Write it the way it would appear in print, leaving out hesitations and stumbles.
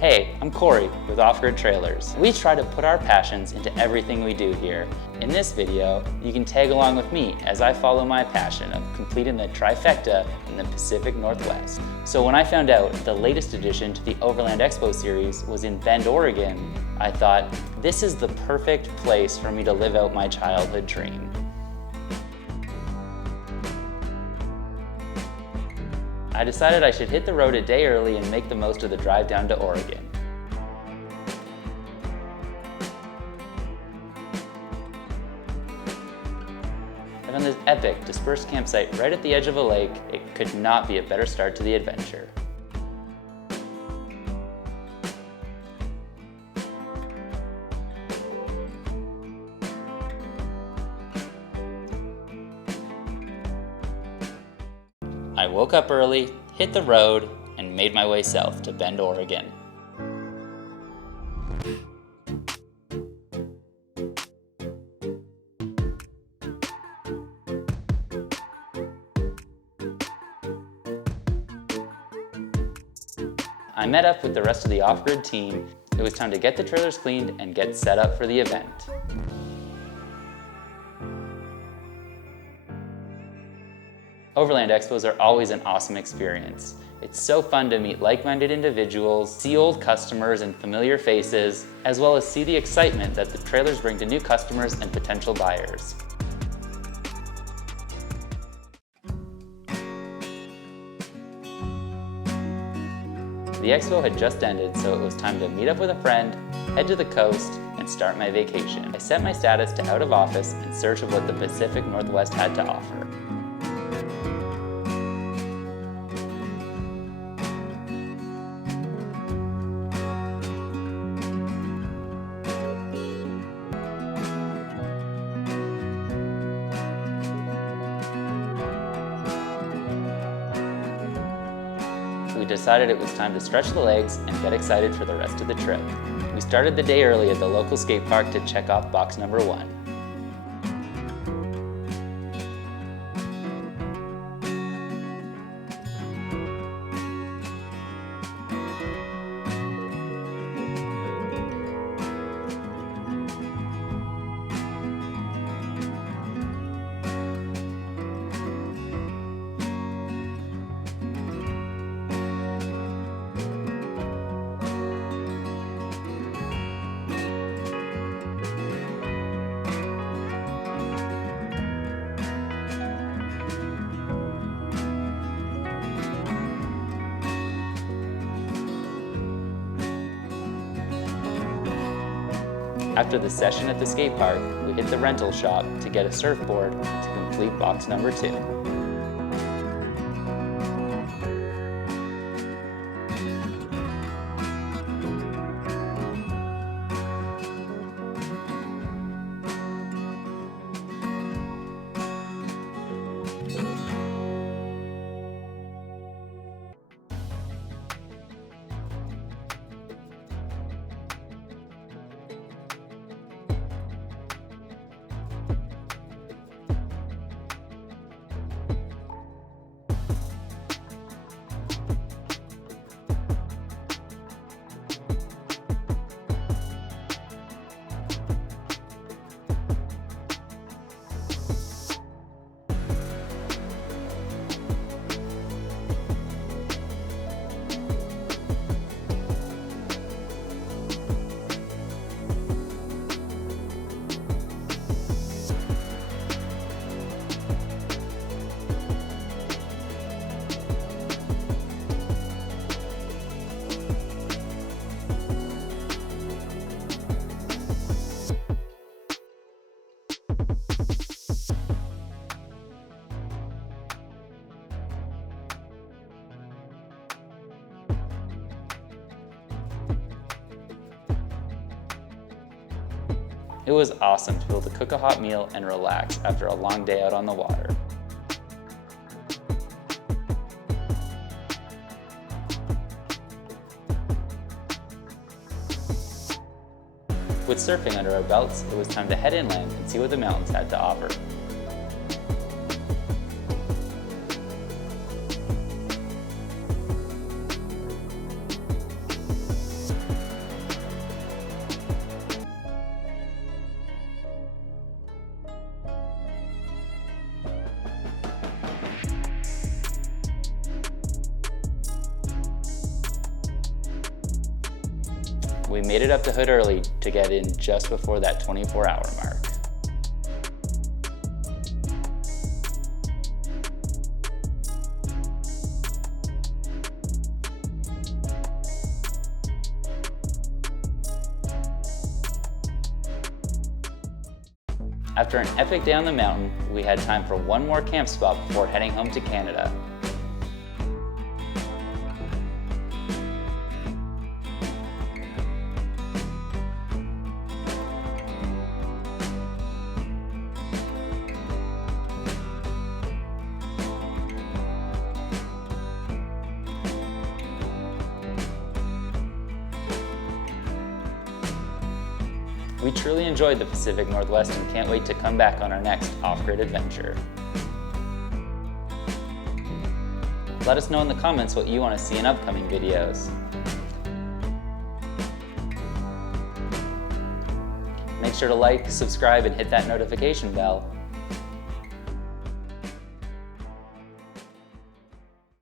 Hey, I'm Corey with Off-Grid Trailers. We try to put our passions into everything we do here. In this video, you can tag along with me as I follow my passion of completing the Trifecta in the Pacific Northwest. So when I found out the latest addition to the Overland Expo series was in Bend, Oregon, I thought, this is the perfect place for me to live out my childhood dream. I decided I should hit the road a day early and make the most of the drive down to Oregon. I found this epic dispersed campsite right at the edge of a lake. It could not be a better start to the adventure. I woke up early, hit the road, and made my way south to Bend, Oregon. I met up with the rest of the off-grid team. It was time to get the trailers cleaned and get set up for the event. Overland Expos are always an awesome experience. It's so fun to meet like-minded individuals, see old customers and familiar faces, as well as see the excitement that the trailers bring to new customers and potential buyers. The expo had just ended, so it was time to meet up with a friend, head to the coast, and start my vacation. I set my status to out of office in search of what the Pacific Northwest had to offer. We decided it was time to stretch the legs and get excited for the rest of the trip. We started the day early at the local skate park to check off box number 1. After the session at the skate park, we hit the rental shop to get a surfboard to complete box number 2. It was awesome to be able to cook a hot meal and relax after a long day out on the water. With surfing under our belts, it was time to head inland and see what the mountains had to offer. We made it up to Hood early to get in just before that 24-hour mark. After an epic day on the mountain, we had time for one more camp spot before heading home to Canada. We truly enjoyed the Pacific Northwest and can't wait to come back on our next off-grid adventure. Let us know in the comments what you want to see in upcoming videos. Make sure to like, subscribe, and hit that notification bell.